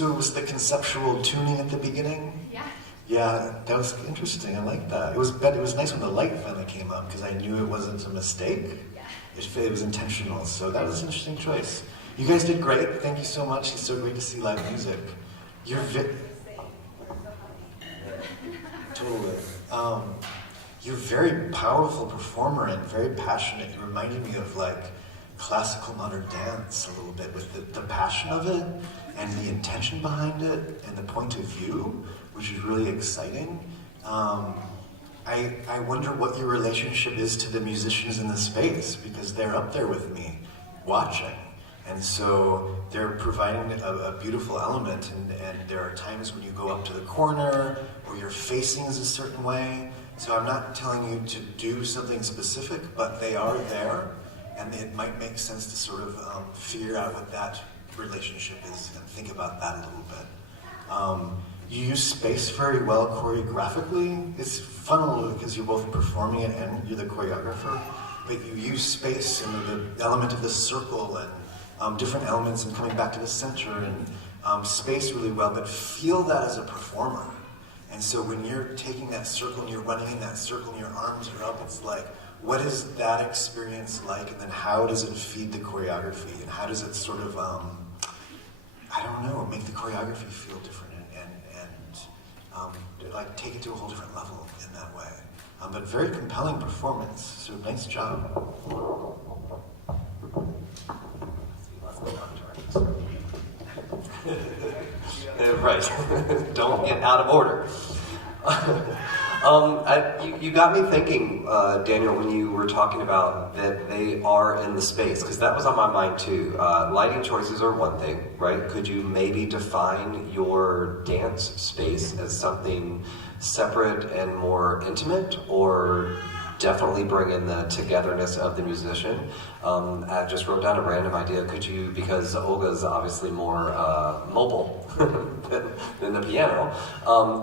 So it was the conceptual tuning at the beginning? Yeah. Yeah, that was interesting. I like that. It was nice when the light finally came up because I knew it wasn't a mistake. Yeah. It was intentional. So that was an interesting choice. You guys did great. Thank you so much. It's so great to see live music. You're totally. You're a very powerful performer and very passionate. You reminded me of like classical modern dance a little bit with the passion of it and the intention behind it and the point of view, which is really exciting. I wonder what your relationship is to the musicians in the space, because they're up there with me watching. And so they're providing a beautiful element, and there are times when you go up to the corner or your facing is a certain way. So I'm not telling you to do something specific, but they are there, and it might make sense to sort of figure out what that relationship is and think about that a little bit. You use space very well choreographically. It's fun a little because you're both performing it and you're the choreographer, but you use space and the element of the circle and different elements and coming back to the center and space really well, but feel that as a performer. And so when you're taking that circle and you're running in that circle and your arms are up, it's like, what is that experience like? And then how does it feed the choreography? And how does it sort of, I don't know, make the choreography feel different and like take it to a whole different level in that way. But very compelling performance, so nice job. Right. Don't get out of order. You got me thinking, Daniel, when you were talking about that they are in the space, because that was on my mind too. Lighting choices are one thing, right? Could you maybe define your dance space as something separate and more intimate, or definitely bring in the togetherness of the musician? I just wrote down a random idea. Could you, because Olga's obviously more mobile than the piano,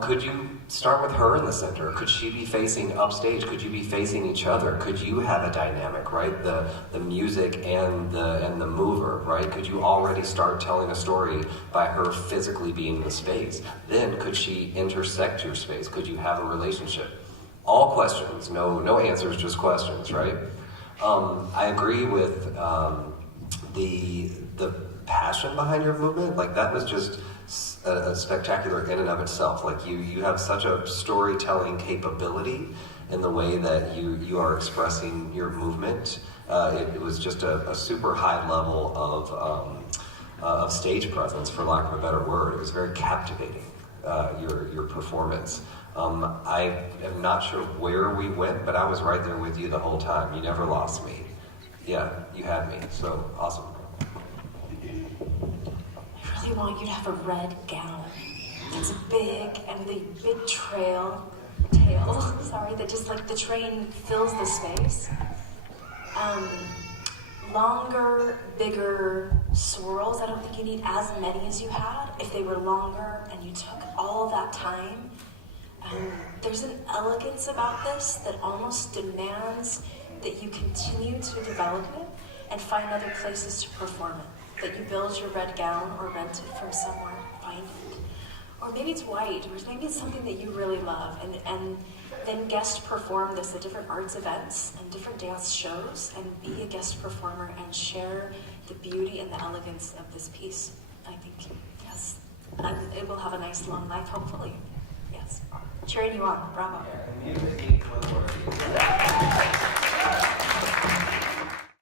could you start with her in the center? Could she be facing upstage? Could you be facing each other? Could you have a dynamic, right? The music and the mover, right? Could you already start telling a story by her physically being in the space? Then could she intersect your space? Could you have a relationship? All questions, no answers, just questions, right? I agree with the passion behind your movement. Like that was just a spectacular in and of itself. Like you have such a storytelling capability in the way that you are expressing your movement. It was just a super high level of stage presence, for lack of a better word. It was very captivating, your performance. I am not sure where we went, but I was right there with you the whole time. You never lost me. Yeah, you had me, so awesome. I really want you to have a red gown. It's big and the big tail, sorry, that just like the train fills the space. Longer, bigger swirls. I don't think you need as many as you had. If they were longer and you took all that time, there's an elegance about this that almost demands that you continue to develop it and find other places to perform it. That you build your red gown or rent it from somewhere, find it. Or maybe it's white, or maybe it's something that you really love, and then guest perform this at different arts events and different dance shows, and be a guest performer and share the beauty and the elegance of this piece. I think, yes, and it will have a nice long life, hopefully. Yes. Cheering you on, bravo. Yeah,